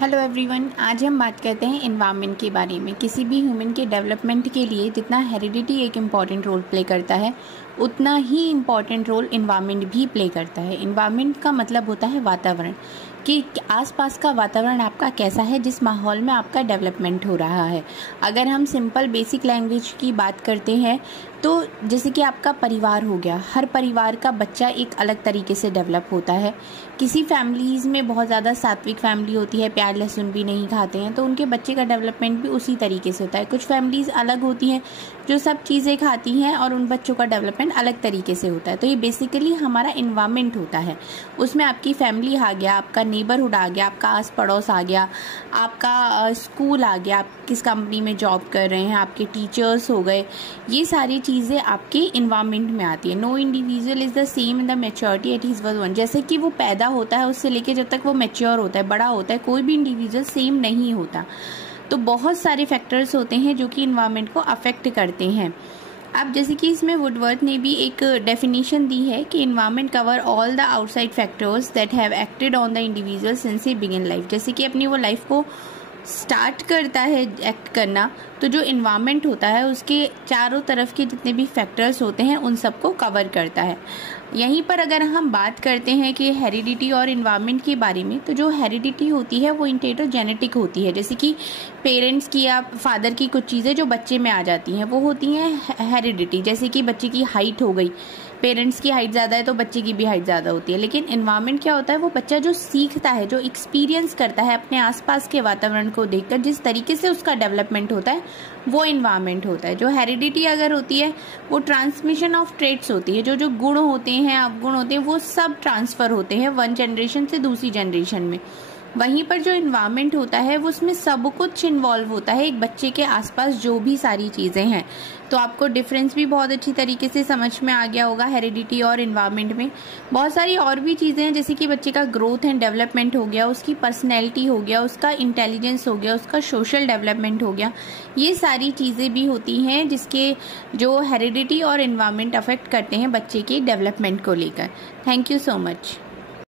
Hello everyone, आज हम बात करते हैं एनवायरनमेंट के बारे में। किसी भी ह्यूमन के डेवलपमेंट के लिए जितना हेरिडिटी एक इम्पॉर्टेंट रोल प्ले करता है, उतना ही इम्पॉर्टेंट रोल एनवायरनमेंट भी प्ले करता है। एनवायरनमेंट का मतलब होता है वातावरण, कि आसपास का वातावरण आपका कैसा है, जिस माहौल में आपका डेवलपमेंट हो रहा है। अगर हम सिंपल बेसिक लैंग्वेज की बात करते हैं तो जैसे कि आपका परिवार हो गया, हर परिवार का बच्चा एक अलग तरीके से डेवलप होता है। किसी फैमिलीज़ में बहुत ज़्यादा सात्विक फैमिली होती है, प्याज लहसुन भी नहीं खाते हैं, तो उनके बच्चे का डेवलपमेंट भी उसी तरीके से होता है। कुछ फैमिलीज़ अलग होती हैं जो सब चीज़ें खाती हैं और उन बच्चों का डेवलपमेंट अलग तरीके से होता है। तो ये बेसिकली हमारा इन्वायरमेंट होता है। उसमें आपकी फैमिली आ गया, आपका नेबरहुड आ गया, आपका आस पड़ोस आ गया, आपका स्कूल आ गया, आप किस कंपनी में जॉब कर रहे हैं, आपके टीचर्स हो गए, ये सारी चीज़ें आपके इन्वायरमेंट में आती है। No individual is the same in the maturity at his one. जैसे कि वो पैदा होता है उससे लेके जब तक वो मैच्योर होता है, बड़ा होता है, कोई भी इंडिविजुअल सेम नहीं होता। तो बहुत सारे फैक्टर्स होते हैं जो कि इन्वायरमेंट को अफेक्ट करते हैं। अब जैसे कि इसमें वुडवर्थ ने भी एक डेफिनेशन दी है कि environment cover all the outside factors that have acted on the individual since he begin life. जैसे कि अपनी वो लाइफ को स्टार्ट करता है एक्ट करना, तो जो इन्वायरमेंट होता है उसके चारों तरफ के जितने भी फैक्टर्स होते हैं उन सबको कवर करता है। यहीं पर अगर हम बात करते हैं कि हेरिडिटी और इन्वायरमेंट के बारे में, तो जो हेरिडिटी होती है वो इंटेरोजेनेटिक होती है। जैसे कि पेरेंट्स की या फादर की कुछ चीज़ें जो बच्चे में आ जाती हैं वो होती हैं हेरिडिटी। जैसे कि बच्चे की हाइट हो गई, पेरेंट्स की हाइट ज़्यादा है तो बच्चे की भी हाइट ज़्यादा होती है। लेकिन इन्वायरमेंट क्या होता है, वो बच्चा जो सीखता है, जो एक्सपीरियंस करता है अपने आसपास के वातावरण को देखकर, जिस तरीके से उसका डेवलपमेंट होता है वो इन्वायरमेंट होता है। जो हेरिडिटी अगर होती है वो ट्रांसमिशन ऑफ ट्रेट्स होती है। जो जो गुण होते हैं, अवगुण होते हैं, वो सब ट्रांसफ़र होते हैं वन जनरेशन से दूसरी जनरेशन में। वहीं पर जो इन्वायरमेंट होता है वो उसमें सब कुछ इन्वॉल्व होता है, एक बच्चे के आसपास जो भी सारी चीज़ें हैं। तो आपको डिफरेंस भी बहुत अच्छी तरीके से समझ में आ गया होगा हेरिडिटी और इन्वायरमेंट में। बहुत सारी और भी चीज़ें हैं, जैसे कि बच्चे का ग्रोथ एंड डेवलपमेंट हो गया, उसकी पर्सनैलिटी हो गया, उसका इंटेलिजेंस हो गया, उसका सोशल डेवलपमेंट हो गया। ये सारी चीज़ें भी होती हैं जिसके जो हेरिडिटी और इन्वायरमेंट अफेक्ट करते हैं बच्चे के डेवलपमेंट को लेकर। Thank you so much.